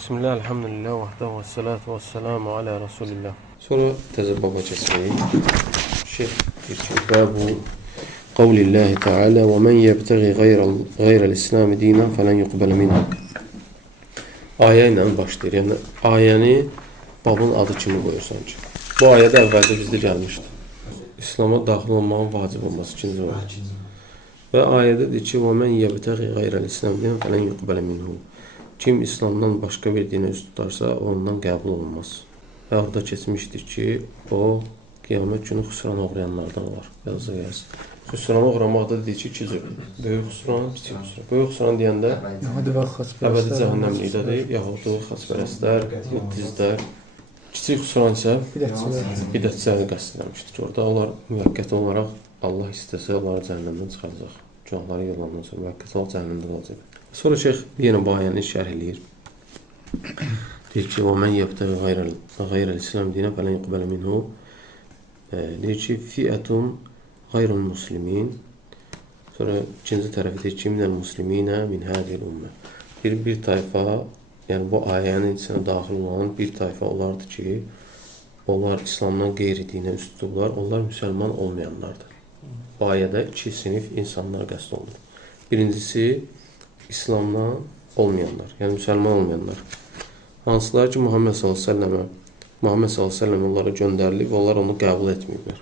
Bismillah, elhamdülillah, vahdehu ve salatu ve selamu ala Resulillah. Sonra təzə baba keçirik. Şeyh deyir ki, bəbu qavlillahi ta'ala və mən yebtəği qayrəl-İslami dinən fələn yuqbələ minhu. Ayə ilə başlayır. Yəni, ayəni babın adı kimi qoyursan ki. Bu ayədə əvvəldə bizdə gəlmişdi. İslam'a daxil olmağın vacib olması ikinci var. Və ayədə deyir ki, və mən yebtəği qayrəl-İslami dinən fələn yuqbələ minhu. Kim İslamdan başqa bir dinə üz tutarsa, ondan qəbul olunmaz. Və orada keçmişdir ki, o, qiyamət günü xüsrana uğrayanlardan var. Yazı gəlsin. Xüsrana uğramaq da deyir ki, iki cürdür. Böyük xüsran, kiçik xüsran. Böyük xüsran deyəndə əbədi cəhənnəmlikdədir, yaxud xaçpərəstlər, müddizlər. Kiçik xüsran isə bidətçiləri qəsd edilmişdir ki, orada onlar müvəqqəti olaraq Allah istəsə, onları cəhənnəmdən çıxaracaq. Günahları yollandan sonra müvəqqəti olaraq cəhənnəmdə olacaq. Sonra şeyx yenə bu ayəni şərh eləyir. Deyir ki, وَمَنْ يَبْتَغِ غَيْرَ الْإِسْلَامِ دِينًا فَلَنْ يُقْبَلَ مِنْهُ. Deyir ki, فِئَةٌ غَيْرُ الْمُسْلِمِينَ. Sonra ikinci tərəfi deyir ki, مِنَ الْمُسْلِمِينَ مِنْ هَذِهِ الْأُمَّةِ. Bir tayfa, yəni bu ayənin içine daxil olan bir tayfa olardı ki, onlar İslamdan qeyri dinə üst tutublar, onlar müsəlman olmayanlardır. Bu ayədə iki sinif insanlar qəsd olunur. Birincisi, İslamdan olmayanlar, yəni müsəlman olmayanlar. Hansılar ki, Muhammed s.ə.v onlara göndərilib, onlar onu qəbul etməyiblər.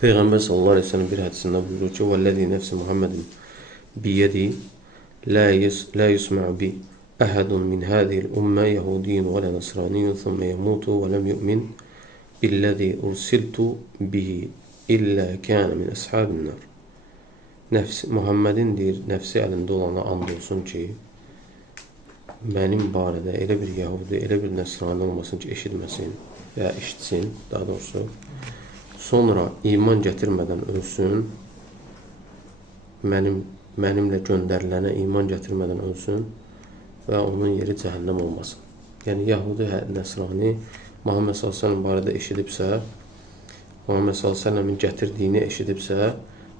Peyğəmbər s.ə.v bir hədisində buyurur ki, وَالَّذِي نَفْسِ مُحَمَّدٍ بِيَدِي لَا يُسْمَعُ بِي أَحَدٌ مِنْ هَذِهِ الْأُمَّةِ يَهُودِيٌّ وَلَا نَصْرَانِيٌّ ثُمَّ يَمُوتُ وَلَمْ يُؤْمِنْ بِالَّذِي أُرْسِلْتُ بِهِ إِلَّا كَانَ مِنْ أَصْحَابِ النَّارِ. Muhammedin deyir, nəfsi əlində olana and olsun ki, mənim barədə elə bir Yahudi, elə bir Nəsrani olmasın ki, eşitməsin və ya eşitsin, daha doğrusu. Sonra iman gətirmədən ölsün, mənimlə göndərilənə iman gətirmədən ölsün və onun yeri cəhənnəm olmasın. Yəni, Yahudi, Nəsrani Muhammed s.ə.v barədə eşidibsə, Muhammed s.ə.v-in gətirdiyini eşidibsə,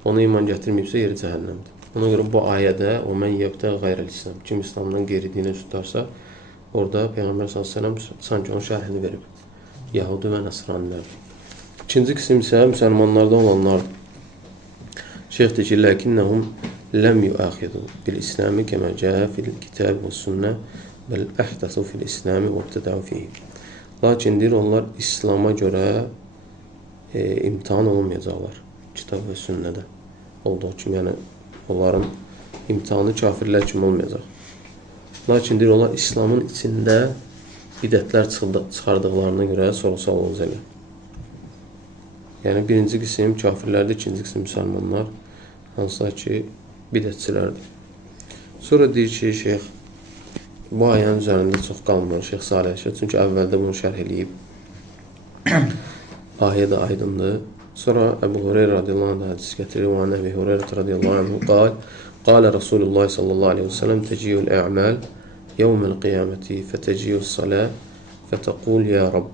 ona iman gətirməyibsə, yeri cəhənnəmdir. Ona görə bu ayədə o mən yebtəği qayrəl-İslam, kim İslamdan qeyri dinə üst tutarsa, orada Peyğəmbər s.ə.v sanki onun şərhini verib. Yahudi və Nəsranilər. İkinci qism isə müsəlmanlardan olanlardır. Şeyx deyir ki, ləkinnəhum ləm yuəxidu bil-İslami kəmə cəə fil-kitab və sünnə bəl əhdəsu fil-İslami və ibtədəu fihi. Lakin deyir, onlar İslama görə imtihan olunmayacaqlar. Kitab və sünnədə olduğu kimi, yəni onların imtihanı kafirlər kimi olmayacaq. Lakin deyir, onlar İslamın içində bidətlər çıxardıqlarına görə sorğu-sual olacaq. Yəni, birinci qism kafirlərdir, ikinci qism müsəlmanlar, hansılar ki, bidətçilərdir. Sonra deyir ki, şeyx, bu ayənin üzərində çox qalmır, Şeyx Salih, çünki əvvəldə bunu şərh eləyib. Ayə də aydındır. Sonra Əbu Hureyra radiyallahu anh hədis gətirir. Və Əbi Hureyra radiyallahu anh qal Rasulullah sallallahu aleyhi ve sellem təciyul ə'məl yevməl qiyaməti fətəciyul salə fətəqul ya Rab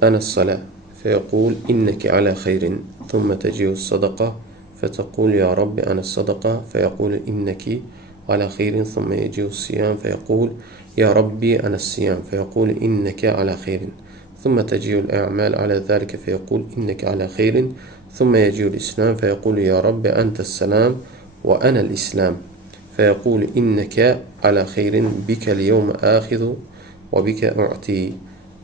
ənə salə fəyəqul innəki alə xeyrin thumma təciyul sadaqa fətəqul ya Rabbi ənə sadaqa fəyəqul innəki alə xeyrin thumma yəciyul siyam fəyəqul ya Rabbi ənə siyam fəyəqul innəki alə xeyrin ثم تجيء الأعمال على ذلك فيقول إنك على خير ثم يجيء الإسلام فيقول يا رب أنت السلام وأنا الإسلام فيقول إنك على خير بك اليوم آخذ وبك أعطي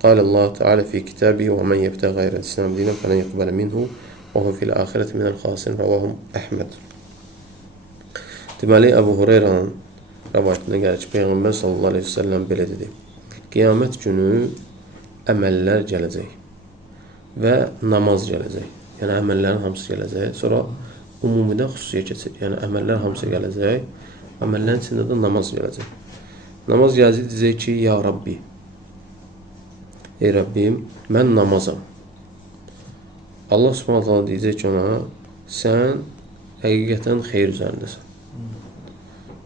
قال الله تعالى في كتابه ومن يبتغي غير الإسلام دينا فلن يقبل منه وهو في الآخرة من الخاسرين رواه أحمد. Deməli, Əbu Hureyranın rəvayətində gəlir ki, Peyğəmbər sallallahu aleyhi ve sellem belə dedi. Qiyamət günü əməllər gələcək və namaz gələcək. Yəni, əməllərin hamısı gələcək. Sonra umumidən xüsusiyə keçir. Yəni, əməllər hamısı gələcək. Əməllərin içində də namaz gələcək. Namaz gələcək, deyəcək ki, ya Rabbi, ey Rabbim, mən namazam. Allah subhanətlə deyəcək ki, ona, sən həqiqətən xeyr üzərindəsən.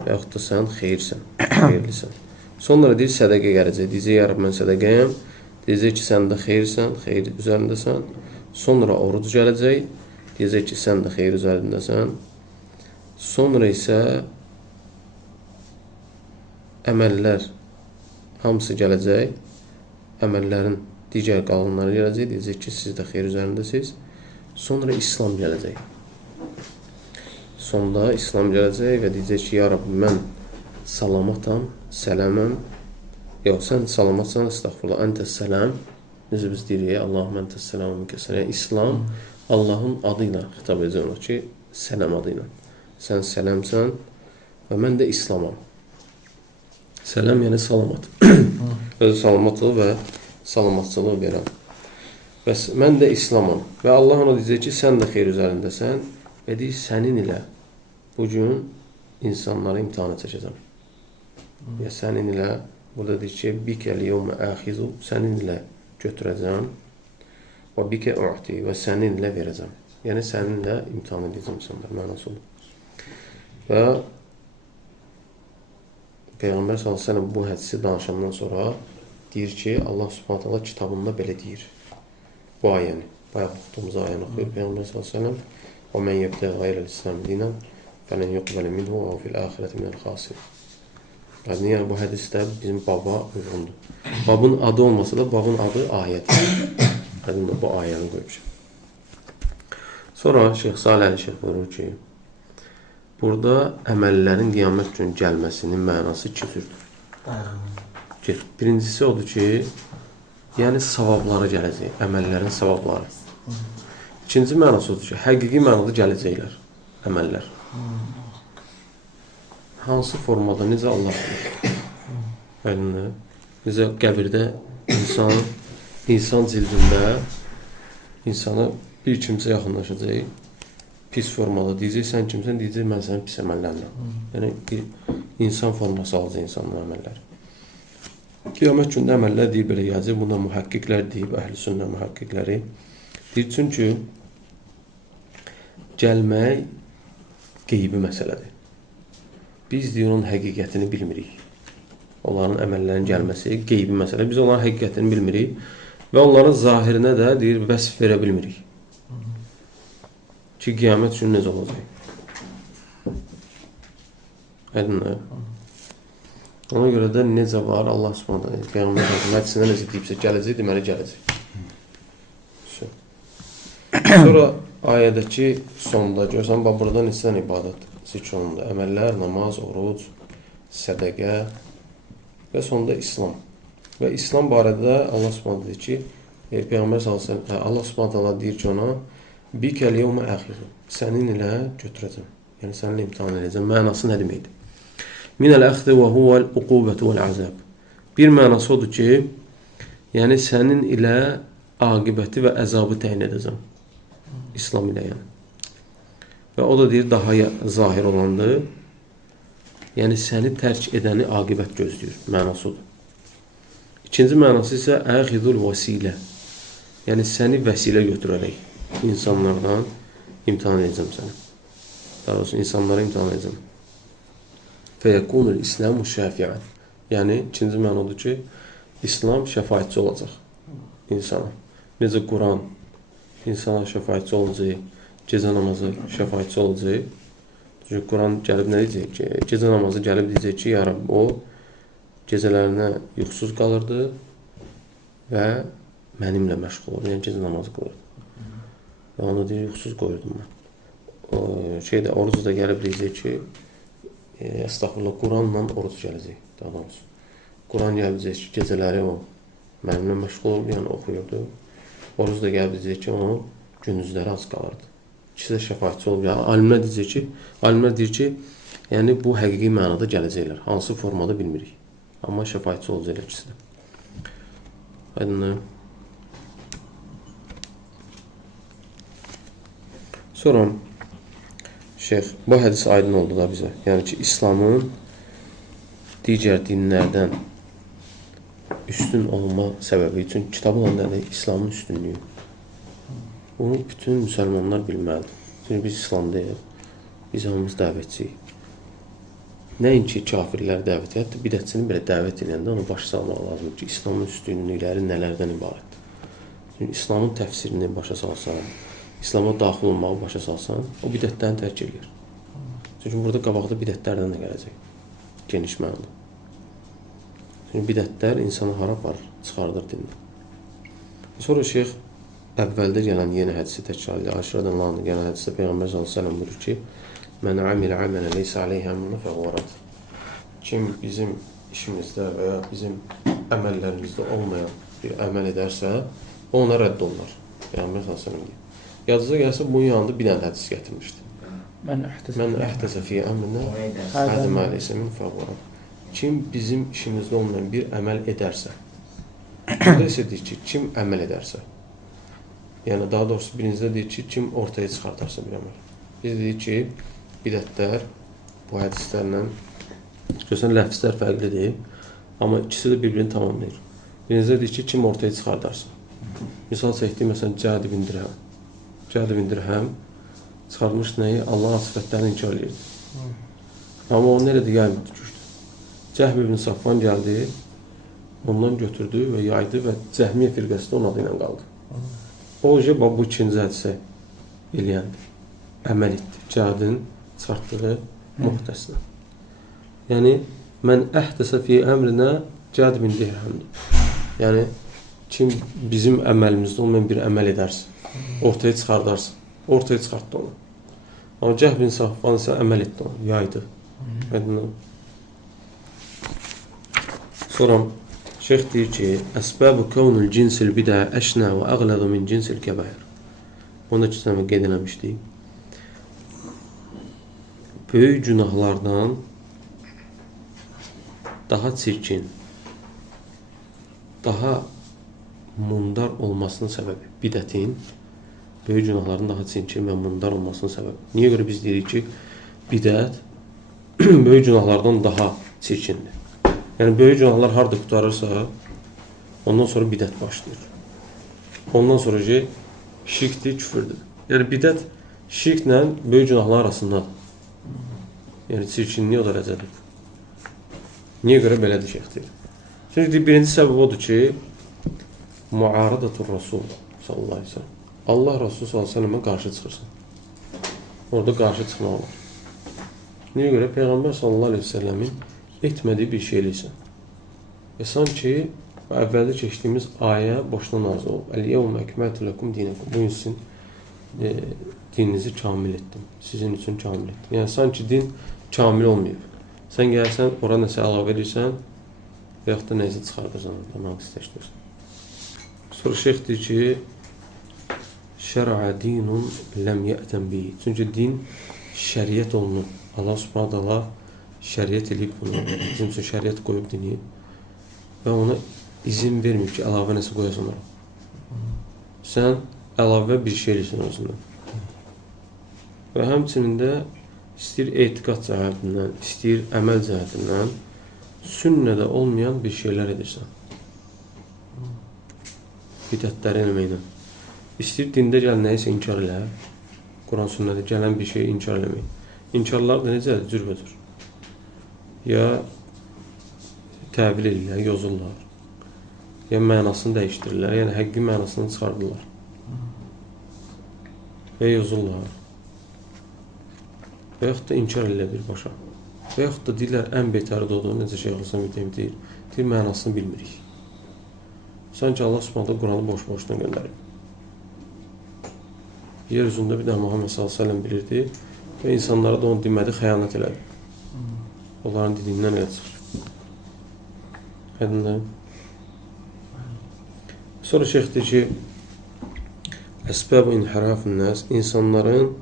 Və yaxud da sən xeyirsən, xeyirlisən. Sonra deyir, sədəqə gələcək. Deyəcək, ya Rabbi, mən sədəqəyəm. Deyəcək ki, sən də xeyirsən, xeyir üzərindəsən. Sonra oruc gələcək. Deyəcək ki, sən də xeyir üzərindəsən. Sonra isə əməllər hamısı gələcək. Əməllərin digər qalanları gələcək. Deyəcək ki, siz də xeyir üzərindəsiniz. Sonra İslam gələcək. Sonda İslam gələcək və deyəcək ki, ya Rabbi, mən salamatam, sələməm. Yox, sən salamatsan, estağfurullah, əntəs sələm. Necə biz deyirik, Allahım əntəs sələm, yəni İslam Allahın adıyla xitab edəcək ona ki, sələm adıyla. Sən sələmsən və mən də İslamam. Sələm yəni salamat. Özü salamatlığı və salamatçılığı verəm. Və mən də İslamam. Və Allah ona deyəcək ki, sən də xeyir üzərindəsən və deyir, sənin ilə bugün insanları imtihana çəkəcəm. Və sənin ilə, burada deyir ki, bikəl yevmə əxizu, sənin ilə götürəcəm və bikə u'ti və səninlə verəcəm. Yəni, səninlə imtihan edəcəm insanlar, mənası olur. Və Peyğəmbər s.ə.v bu hədisi danışandan sonra deyir ki, Allah subhanətələ kitabında belə deyir. Bu ayəni, bayaq oxuduğumuz ayəni oxuyur Peyğəmbər s.ə.v və mən yəbdə qayrəl İslam dinən fələn yuqbələ minhu və fil əxirəti minəl xasir. Yəni, bu hədisdə bizim baba uyğundur. Babın adı olmasa da, babın adı ayədir. Bu ayəni qoymuşam. Sonra Şeyx Salih Əli Şeyx buyurur ki, burada əməllərin qiyamət günü gəlməsinin mənası iki cürdür. Birincisi odur ki, yəni savabları gələcək, əməllərin savabları. İkinci mənası odur ki, həqiqi mənada gələcəklər, əməllər. Hansı formada, necə Allah bilir? Necə qəbirdə insan cildində insana bir kimsə yaxınlaşacaq, pis formada deyəcək, sən kimsən, deyəcək, mən sənin pis əməllərinəm. Yəni, bir insan forması alacaq insanın əməlləri. Qiyamət gündə əməllər deyib belə gələcək, bunda mühəqqqiqlər deyib, əhl-i sünnə mühəqqqiqləri deyir, çünki gəlmək qeybi məsələdir. Biz deyir, onun həqiqətini bilmirik. Onların əməllərin gəlməsi qeybi məsələ. Biz onların həqiqətini bilmirik və onların zahirinə də deyir, vəsf verə bilmirik. Ki, qiyamət üçün necə olacaq? Aydındır. Ona görə də necə var, Allah subhanətə, Peyğəmbər hədisində necə deyibsə, gələcək, deməli gələcək. Sonra ayədəki sonunda görsən, burada neçədən ibadət zikr olundu. Əməllər, namaz, oruc, sədəqə və sonunda İslam. Və İslam barədə Allah subhanətə deyir ki, Peyğəmbər Allah subhanətə deyir ki ona, bikəl yevmə əxizu, sənin ilə götürəcəm. Yəni, səninlə imtihan edəcəm. Mənası nə deməkdir? Minəl əxdi və huvəl uqubətu vəl-əzəb. Bir mənası odur ki, yəni sənin ilə aqibəti və əzabı təyin edəcəm. İslam ilə yəni. Və o da deyir, daha zahir olandır. Yəni, səni tərk edəni aqibət gözləyir. Mənası odur. İkinci mənası isə əxidul vəsilə. Yəni, səni vəsilə götürərək insanlardan imtihan edəcəm səni. Daha doğrusu, insanlara imtihan edəcəm. Fəyəkunul İsləmu şəfiən. Yəni, ikinci məna odur ki, İslam şəfayətçi olacaq insana. Necə Quran insana şəfayətçi olacaq, gecə namazı şəfayətçi olacaq. Çünki Quran gəlib nə deyəcək ki, gecə namazı gəlib deyəcək ki, ya Rabbi, o gecələrinə yuxusuz qalırdı və mənimlə məşğul olurdu, yəni gecə namazı qılırdı. Və onu deyir, yuxusuz qoyurdum mən. Orucu da gəlib deyəcək ki, əstəğfurullah, Quranla oruc gələcək, daha doğrusu. Quran gəlib deyəcək ki, gecələri o mənimlə məşğul olurdu, yəni oxuyurdu. Orucu da gəlib deyəcək ki, onun gündüzləri az qalırdı. İkisi də şəfayətçi olub. Yəni, alimlər deyir ki, yəni bu həqiqi mənada gələcəklər. Hansı formada bilmirik. Amma şəfayətçi olacaqlar ikisi də. Aydınlar. Sonra şeyx, bu hədis aydın oldu da bizə. Yəni ki, İslamın digər dinlərdən üstün olma səbəbi üçün kitabın nədir? İslamın üstünlüyü. Bunu bütün müsəlmanlar bilməlidir. Çünki biz İslamdayıq, biz hamımız dəvətçiyik. Nəinki kafirlər dəvət, hətta bidətçini belə dəvət edəndə onu başa salmaq lazımdır ki, İslamın üstünlükləri nələrdən ibarətdir. Çünki İslamın təfsirini başa salsan, İslama daxil olmağı başa salsan, o bidətlərini tərk edir. Çünki burada qabaqda bidətlərdən də gələcək. Geniş mənada. Çünki bidətlər insanı hara aparır, çıxardır dindən. Sonra şeyx əvvəldə gələn yeni hədisi təkrar edir. Aşırıdan landı gələn hədisdə Peyğəmbər s.ə.v buyurur ki, Mən amilə amələn leysə aleyhə əmrunə fəğvarad. Kim bizim işimizdə və ya bizim əməllərimizdə olmayan bir əməl edərsə, ona rədd olunar. Peyğəmbər s.ə.v deyir. Yadınıza gəlsə, bunun yanında bir dənə hədis gətirmişdi. Mən əhdəsə fiyə əmrinə ədəmə aleysə min fəğvarad. Kim bizim işimizdə olmayan bir əməl edərsə, burada isə deyir ki, kim əməl edərsə, yəni daha doğrusu birincide deyir ki, kim ortaya çıxartarsa bir əməl. Biz deyir ki, bidətlər bu hədislərlə, görsən ləfslər fərqli deyil, amma ikisi də birbirini tamamlayır. Birincide deyir ki, kim ortaya çıxartarsa. Misal çəkdik, məsələn, Cəd ibn Dirhəm. Cəd ibn Dirhəm çıxarmış nəyi? Allahın sifətlərini inkar edirdi. Amma o nerede yaymadı, düşdü. Cəhm ibn Safvan gəldi, ondan götürdü və yaydı və Cəhmiyyə firqəsi də onun adı ilə qaldı. O bu ikinci hədisə eləyəndi. Əməl etdi. Cədin çıxartdığı muhtəsinə. Yəni, mən əhdəsə fi əmrinə Cəd ibn Dirhəmdir. Yəni, kim bizim əməlimizdə olmayan bir əməl edərsə, ortaya çıxardarsa, ortaya çıxartdı onu. Amma Cəhm ibn Safvan isə əməl etdi onu, yaydı. Sonra şeyx deyir ki, Əsbəb-ı kəvnül cinsil bidə əşnə və əqləqə min cinsil kəbəir. Onu da keçən qeyd eləmişdik. Böyük günahlardan daha çirkin, daha mundar olmasının səbəbi, bidətin böyük günahların daha çirkin və mundar olmasının səbəbi. Niyə görə biz deyirik ki, bidət böyük günahlardan daha çirkindir? Yəni, böyük günahlar harada qutarırsa, ondan sonra bidət başlayır. Ondan sonra ki, şirkdir, küfürdür. Yəni, bidət şirklə böyük günahlar arasındadır. Yəni, çirkinliyi o dərəcədir. Niyə görə belədir şeyx deyir? Çünki birinci səbəb odur ki, muaradatur Rasul sallallahu aleyhi ve sellem. Allah Rasul sallallahu aleyhi ve sellemə qarşı çıxırsan. Orada qarşı çıxmaq olur. Niyə görə? Peyğəmbər sallallahu aleyhi ve sellemin etmədiyi bir şey eləyirsən. Və sanki əvvəldə keçdiyimiz ayə boşuna nazil olub. Əl-yevmə əkməltu ləkum dinəkum. Bu gün sizin dininizi kamil etdim. Sizin üçün kamil etdim. Yəni, sanki din kamil olmayıb. Sən gəlsən, ora nəsə əlavə edirsən və yaxud da nəsə çıxardırsan. Hansı istəşdirsən. Sonra şeyx deyir ki, şərə dinun ləm yətən bihi. Çünki din şəriət olunur. Allah subhanahu ta'ala şəriət eləyib bunu, bizim üçün şəriət qoyub dini və ona izin verməyib ki, əlavə nəsə qoyasan ona. Sən əlavə bir şey eləyirsən özündən. Və həmçinin də istəyir etiqad cəhətindən, istəyir əməl cəhətindən sünnədə olmayan bir şeylər edirsən. Bidətləri eləməklə. İstəyir dində gəl nəyisə inkar elə, Quran sünnədə gələn bir şeyi inkar eləmək. İnkarlar da necədir? Cürbəcür. Ya təvil edirlər, yozurlar, ya mənasını dəyişdirirlər, yəni həqqi mənasını çıxardırlar və yozurlar və yaxud da inkar edirlər birbaşa və yaxud da deyirlər ən betəri doğduğu, necə Şeyx Hüseyin deyir, mənasını bilmirik. Sanki Allah Subhanahu Quranı boş-boşuna göndərib. Yer üzündə bir də Muhammed s.ə.v bilirdi və insanlara da onu demədi, xəyanət elədi. Onların dediğinden öyle çıxır. Aydındır. Sonra şeyx deyir ki, Əsbəb-ı inhirafın nəs, insanların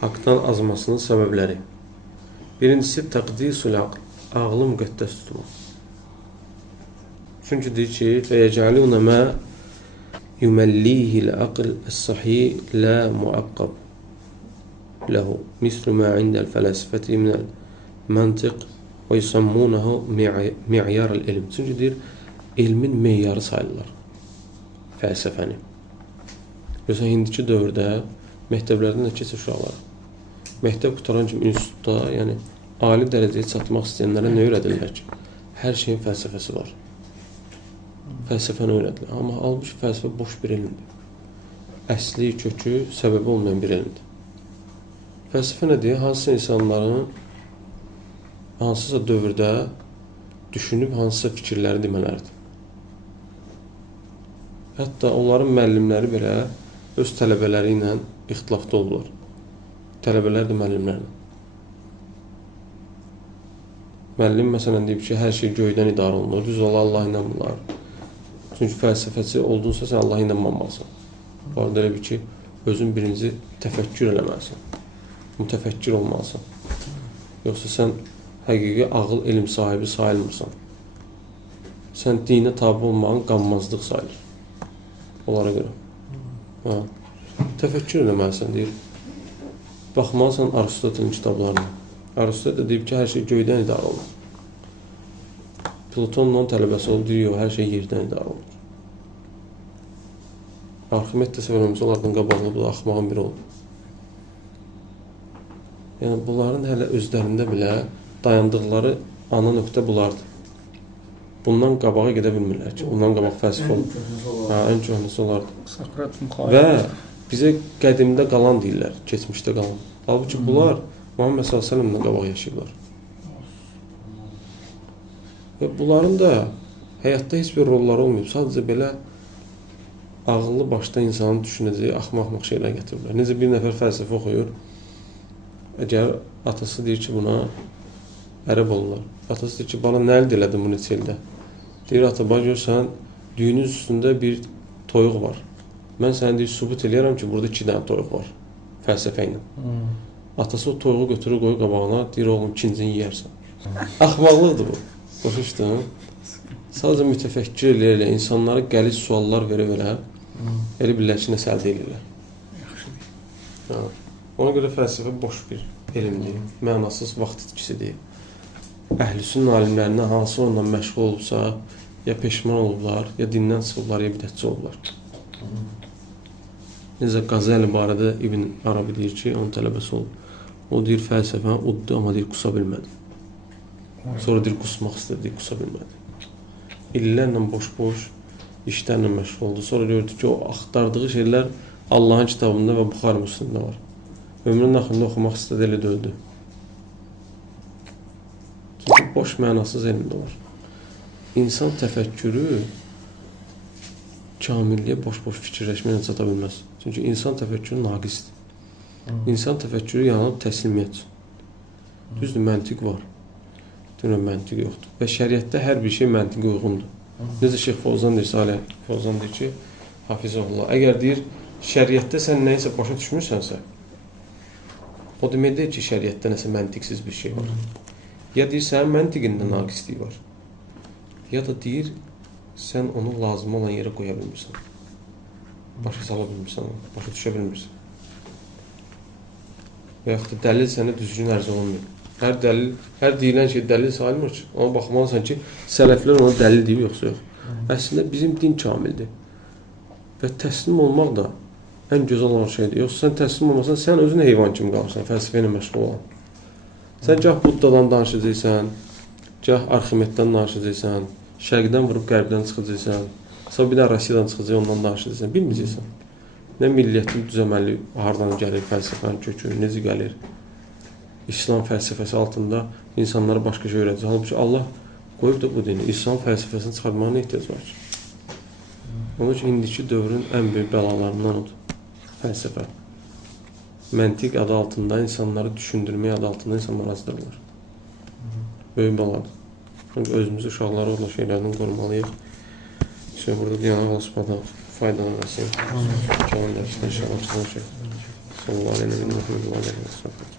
haqdan azmasının səbəbləri. Birincisi, təqdisul aql, ağlı müqəddəs tutmaq. Çünki deyir ki, fəyəcəlunə mə yuməllihi l-aql əs-sahih lə muaqqab ləhu, mislu mə indəl fələsifəti minəl məntiq və yusammunahu mi'yar el-ilm. Çünki deyir, elmin meyyarı sayılırlar. Fəlsəfəni. Mesela indiki dövrdə məktəblərdən də keçir uşaqlar. Məktəb qutaran kimi institutda, yəni ali dərəcəyə çatmaq istəyənlərə nə öyrədirlər ki? Hər şeyin fəlsəfəsi var. Fəlsəfəni öyrədirlər. Amma halbuki fəlsəfə boş bir elmdir. Əsli, kökü, səbəbi olmayan bir elmdir. Fəlsəfə nə deyir? Hansısa insanların hansısa dövrdə düşünüb hansısa fikirləri demələrdir. Hətta onların müəllimləri belə öz tələbələri ilə ixtilafda olurlar. Tələbələr də müəllimlərlə. Müəllim məsələn deyib ki, hər şey göydən idarə olunur. Düz ola Allah ilə bunlar. Çünki fəlsəfəçi oldunsa sən Allah ilə inanmalısan. Orada elə bir ki, özün birinci təfəkkür eləməlisən. Mütəfəkkir olmalısan. Yoxsa sən həqiqi ağıl, elm sahibi sayılmırsan. Sən dinə tabi olmağın qanmazlıq sayılır. Onlara görə. Ha. Təfəkkür eləməlisən, deyir. Baxmalısan Aristotelin kitablarına. Aristotel deyib ki, hər şey göydən idarə olunur. Platonun onun tələbəsi olub, deyir, yox, hər şey yerdən idarə olunur. Arximed də söyləmiş, onlardan qabaqlı, bu da axmağın biri oldu. Yəni, bunların hələ özlərində belə dayandıqları ana nöqtə bunlardır. Bundan qabağa gedə bilmirlər ki, bundan qabaq fəlsəfə olur. Ən köhnəsi olardı. Və bizə qədimdə qalan deyirlər, keçmişdə qalan. Halbuki bunlar Muhammed s.ə.v-dən qabaq yaşayıblar. Və bunların da həyatda heç bir rolları olmayıb. Sadəcə belə ağıllı başda insanın düşünəcəyi axmaq-axmaq şeylər gətirirlər. Necə bir nəfər fəlsəfə oxuyur, əgər atası deyir ki, buna ərəb olurlar. Atası deyir ki, bana nə əldə elədin bu neçə ildə? Deyir, ata, bax görsən, düyünün üstündə bir toyuq var. Mən sənə deyir, sübut eləyərəm ki, burada 2 dənə toyuq var, fəlsəfə ilə. Atası o toyuğu götürür, qoyur qabağına, deyir, oğlum, ikincini yeyərsən. Axmaqlıqdır bu. Başa sadəcə mütəfəkkir elə, insanlara qəliz suallar verə-verə, elə bilirlər ki, nəsə əldə edirlər. Ona görə fəlsəfə boş bir elmdir, mənasız vaxt itkisidir. Əhlüsünün alimlərinə hansı onunla məşğul olubsa, ya peşman olublar, ya dindən çıxıblar, ya bidətçi olublar. Necə Qazəli barədə İbn Arabi deyir ki, onun tələbəsi olub. O deyir, fəlsəfəni uddu, amma deyir, qusa bilmədi. Sonra deyir, qusmaq istədi, qusa bilmədi. İllərlə boş-boş işlərlə məşğul oldu. Sonra gördü ki, o axtardığı şeylər Allahın kitabında və Buxari Müslimdə var. Ömrünün axırında oxumaq istədi, elə də öldü. Çünki boş, mənasız elmdə var. İnsan təfəkkürü kamilliyə boş-boş fikirləşməklə çata bilməz. Çünki insan təfəkkürü naqisdir. İnsan təfəkkürü yanıb təslimiyyət. Düzdür, məntiq var. Deyirəm, məntiq yoxdur. Və şəriətdə hər bir şey məntiqə uyğundur. Necə Şeyx Fovzan deyir, Salih Fovzan deyir ki, Hafizullah, əgər deyir, şəriətdə sən nəyisə başa düşmürsənsə, o demək deyir ki, şəriətdə nəsə məntiqsiz bir şey var. Ya deyir, sənin məntiqində naqisliyi var. Ya da deyir, sən onu lazım olan yerə qoya bilmirsən. Başa sala bilmirsən, başa düşə bilmirsən. Və yaxud da dəlil sənə düzgün ərz olunmuyor. Hər deyilən şey dəlil sayılmır ki. Ona baxmalısan ki, sələflər ona dəlil deyib, yoxsa yox. Əslində bizim din kamildir. Və təslim olmaq da ən gözəl olan şeydir. Yoxsa sən təslim olmasan, sən özün heyvan kimi qalırsan, fəlsəfə ilə məşğul olan. Sən gah Buddadan danışacaqsan, gah Arximeddən danışacaqsan, şərqdən vurub qərbdən çıxacaqsan, sonra bir də Rusiyadan çıxacaq, ondan danışacaqsan, bilməyəcəksən. Nə milliyyətin düzəməli, hardan gəlir, fəlsəfənin kökü, necə gəlir. İslam fəlsəfəsi altında insanlara başqa şey öyrədəcək. Halbuki Allah qoyub da bu dini, İslam fəlsəfəsini çıxartmağa nə ehtiyac var ki? Onun üçün indiki dövrün ən böyük bəlalarından odur. Fəlsəfə. Məntiq adı altında, insanları düşündürmək adı altında insanlar azdırılır. Böyük bəladır. Özümüzü uşaqları o şeylərdən qorumalıyıq. Şimdi burada deyən Allah Subhanahu faydalanasın. Kəmin dərsində inşallah çıxan şey. Sallallahu aleyhi və səlləm.